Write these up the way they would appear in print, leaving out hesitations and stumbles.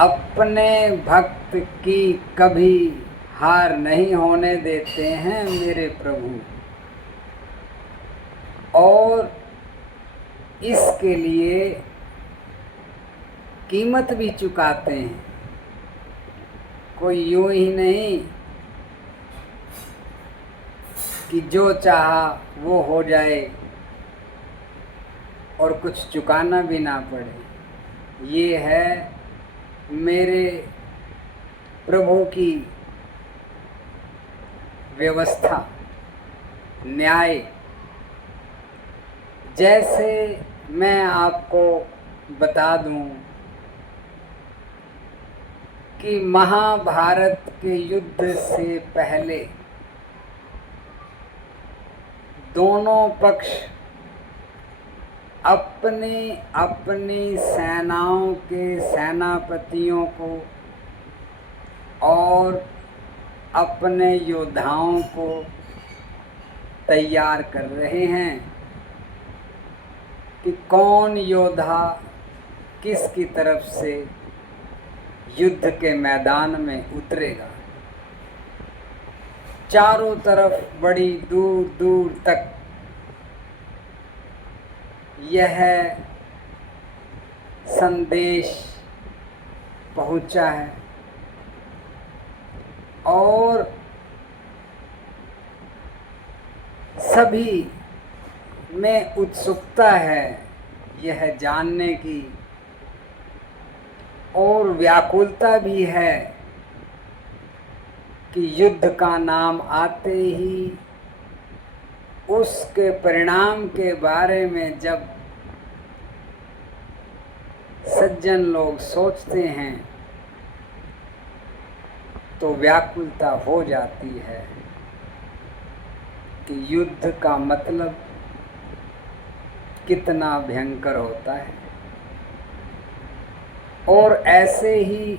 अपने भक्त की कभी हार नहीं होने देते हैं मेरे प्रभु, और इसके लिए कीमत भी चुकाते हैं। कोई यूं ही नहीं कि जो चाहा वो हो जाए और कुछ चुकाना भी ना पड़े। ये है मेरे प्रभु की व्यवस्था, न्याय। जैसे मैं आपको बता दूं कि महाभारत के युद्ध से पहले दोनों पक्ष अपनी अपनी सेनाओं के सेनापतियों को और अपने योद्धाओं को तैयार कर रहे हैं कि कौन योद्धा किसकी तरफ से युद्ध के मैदान में उतरेगा। चारों तरफ बड़ी दूर दूर तक यह संदेश पहुंचा है और सभी में उत्सुकता है यह जानने की, और व्याकुलता भी है कि युद्ध का नाम आते ही उसके परिणाम के बारे में जब सज्जन लोग सोचते हैं तो व्याकुलता हो जाती है कि युद्ध का मतलब कितना भयंकर होता है। और ऐसे ही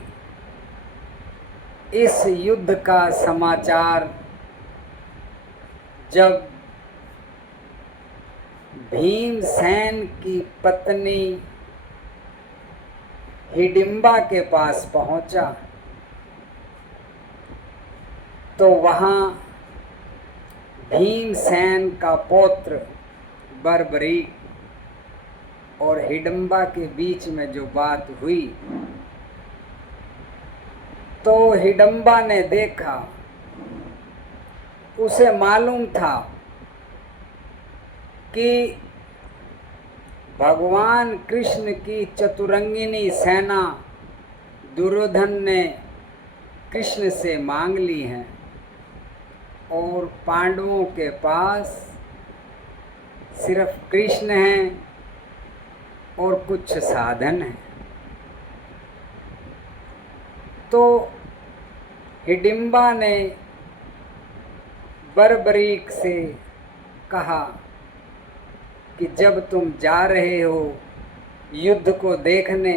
इस युद्ध का समाचार जब भीमसेन की पत्नी हिडिंबा के पास पहुंचा तो वहां भीमसेन का पौत्र बर्बरीक और हिडिंबा के बीच में जो बात हुई तो हिडिंबा ने देखा, उसे मालूम था कि भगवान कृष्ण की चतुरंगिनी सेना दुर्योधन ने कृष्ण से मांग ली है और पांडवों के पास सिर्फ कृष्ण हैं और कुछ साधन हैं। तो हिडिंबा ने बर्बरीक से कहा कि जब तुम जा रहे हो युद्ध को देखने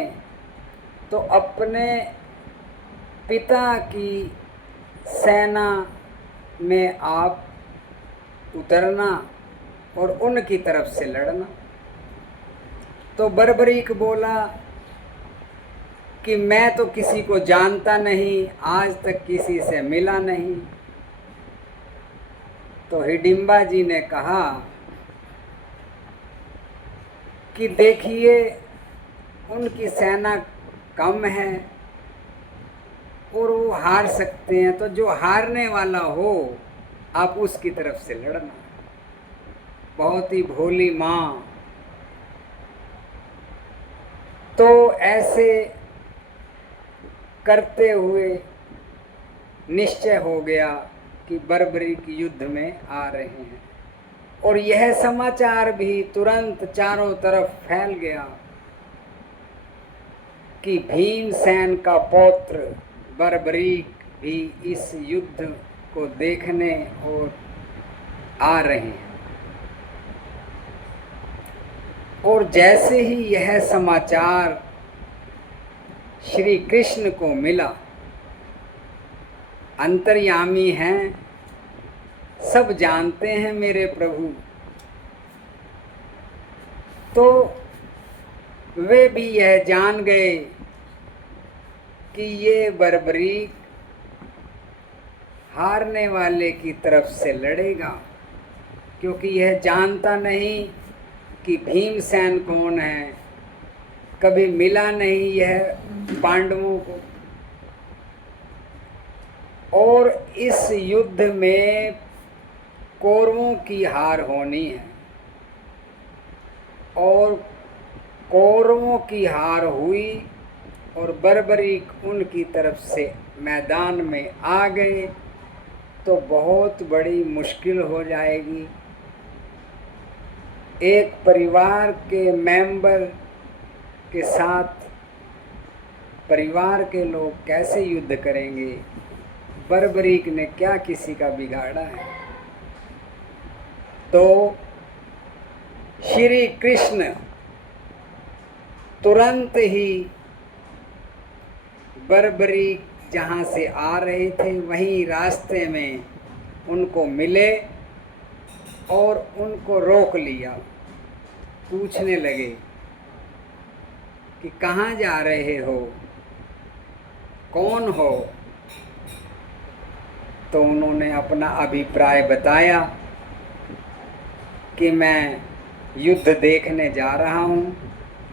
तो अपने पिता की सेना में आप उतरना और उनकी तरफ से लड़ना। तो बर्बरीक बोला कि मैं तो किसी को जानता नहीं, आज तक किसी से मिला नहीं। तो हिडिंबा जी ने कहा कि देखिए उनकी सेना कम है और वो हार सकते हैं, तो जो हारने वाला हो आप उसकी तरफ से लड़ना। बहुत ही भोली माँ। तो ऐसे करते हुए निश्चय हो गया कि बर्बरीक युद्ध में आ रहे हैं और यह समाचार भी तुरंत चारों तरफ फैल गया कि भीमसेन का पौत्र बर्बरीक भी इस युद्ध को देखने और आ रहे हैं। और जैसे ही यह समाचार श्री कृष्ण को मिला, अंतर्यामी हैं, सब जानते हैं मेरे प्रभु, तो वे भी यह जान गए कि ये बर्बरीक हारने वाले की तरफ से लड़ेगा, क्योंकि यह जानता नहीं कि भीमसेन कौन है, कभी मिला नहीं यह पांडवों को। और इस युद्ध में कौरवों की हार होनी है, और कौरवों की हार हुई और बर्बरीक उनकी तरफ से मैदान में आ गए तो बहुत बड़ी मुश्किल हो जाएगी। एक परिवार के मेंबर के साथ परिवार के लोग कैसे युद्ध करेंगे? बर्बरीक ने क्या किसी का बिगाड़ा है? तो श्री कृष्ण तुरंत ही बर्बरीक जहाँ से आ रहे थे वहीं रास्ते में उनको मिले और उनको रोक लिया। पूछने लगे कि कहाँ जा रहे हो, कौन हो? तो उन्होंने अपना अभिप्राय बताया कि मैं युद्ध देखने जा रहा हूँ।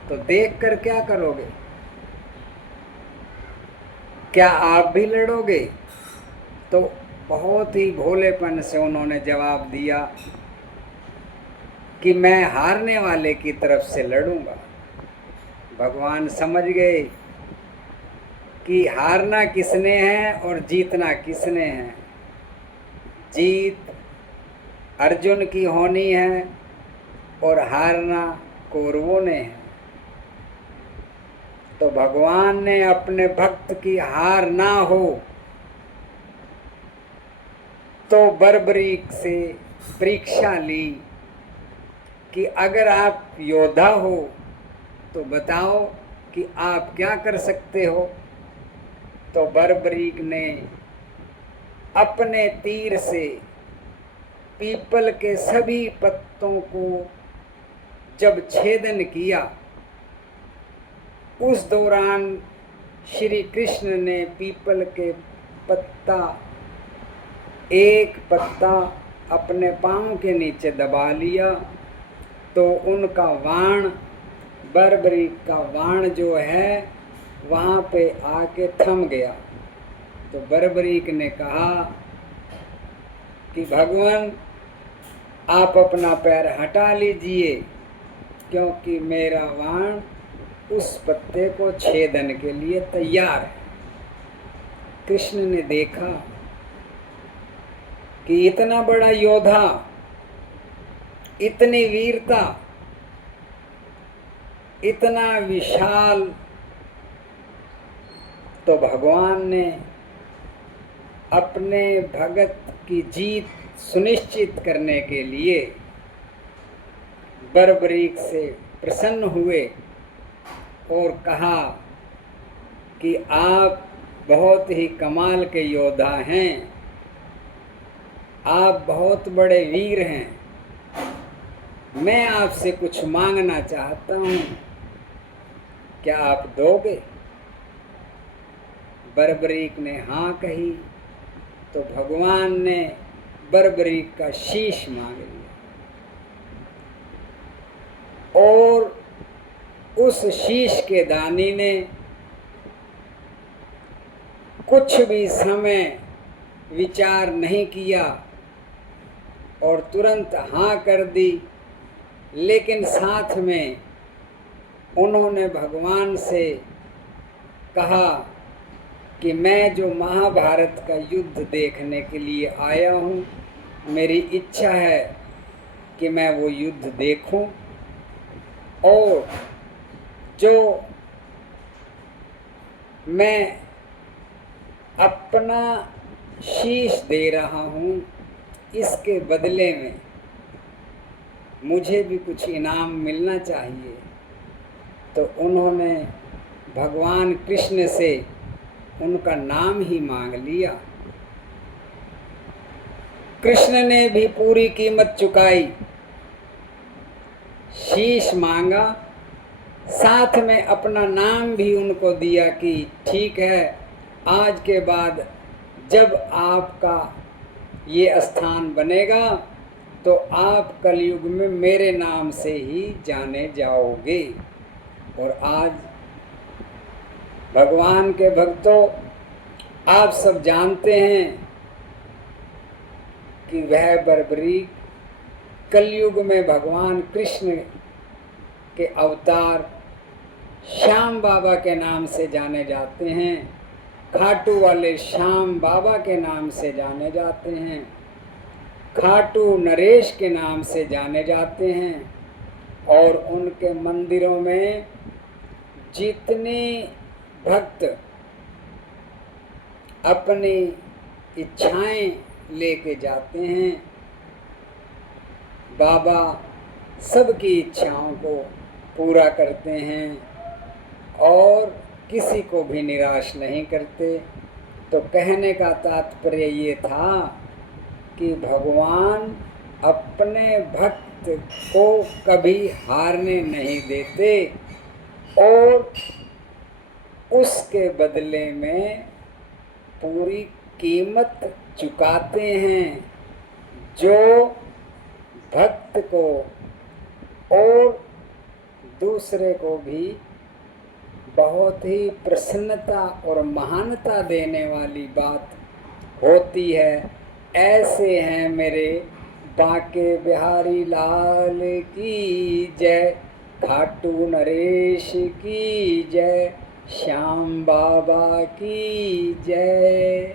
तो देखकर क्या करोगे? क्या आप भी लड़ोगे? तो बहुत ही भोलेपन से उन्होंने जवाब दिया कि मैं हारने वाले की तरफ से लड़ूंगा। भगवान समझ गए कि हारना किसने है और जीतना किसने है। जीत अर्जुन की होनी है और हारना कौरवों ने है। तो भगवान ने अपने भक्त की हार ना हो तो बर्बरीक से परीक्षा ली कि अगर आप योद्धा हो तो बताओ कि आप क्या कर सकते हो। तो बर्बरीक ने अपने तीर से पीपल के सभी पत्तों को जब छेदन किया, उस दौरान श्री कृष्ण ने पीपल के पत्ता एक पत्ता अपने पांव के नीचे दबा लिया तो उनका बाण, बर्बरीक का बाण जो है वहाँ पे आके थम गया। तो बर्बरीक ने कहा कि भगवान आप अपना पैर हटा लीजिए, क्योंकि मेरा बाण उस पत्ते को छेदन के लिए तैयार है। कृष्ण ने देखा कि इतना बड़ा योद्धा, इतनी वीरता, इतना विशाल, तो भगवान ने अपने भगत की जीत सुनिश्चित करने के लिए बर्बरीक से प्रसन्न हुए और कहा कि आप बहुत ही कमाल के योद्धा हैं, आप बहुत बड़े वीर हैं, मैं आपसे कुछ मांगना चाहता हूँ, क्या आप दोगे? बर्बरीक ने हाँ कही तो भगवान ने बर्बरीक का शीश मांग लिया और उस शीश के दानी ने कुछ भी समय विचार नहीं किया और तुरंत हाँ कर दी। लेकिन साथ में उन्होंने भगवान से कहा कि मैं जो महाभारत का युद्ध देखने के लिए आया हूँ, मेरी इच्छा है कि मैं वो युद्ध देखूं, और जो मैं अपना शीश दे रहा हूँ, इसके बदले में मुझे भी कुछ इनाम मिलना चाहिए। तो उन्होंने भगवान कृष्ण से उनका नाम ही मांग लिया। कृष्ण ने भी पूरी कीमत चुकाई, शीश मांगा साथ में अपना नाम भी उनको दिया कि ठीक है, आज के बाद जब आपका ये स्थान बनेगा तो आप कलयुग में मेरे नाम से ही जाने जाओगे। और आज भगवान के भक्तों, आप सब जानते हैं कि वह बर्बरीक कलयुग में भगवान कृष्ण के अवतार श्याम बाबा के नाम से जाने जाते हैं, खाटू वाले श्याम बाबा के नाम से जाने जाते हैं, खाटू नरेश के नाम से जाने जाते हैं। और उनके मंदिरों में जितने भक्त अपनी इच्छाएं लेके जाते हैं, बाबा सबकी इच्छाओं को पूरा करते हैं और किसी को भी निराश नहीं करते। तो कहने का तात्पर्य ये था कि भगवान अपने भक्त को कभी हारने नहीं देते और उसके बदले में पूरी कीमत चुकाते हैं, जो भक्त को और दूसरे को भी बहुत ही प्रसन्नता और महानता देने वाली बात होती है। ऐसे हैं मेरे बांके बिहारी लाल की जय, खाटू नरेश की जय, श्याम बाबा की जय।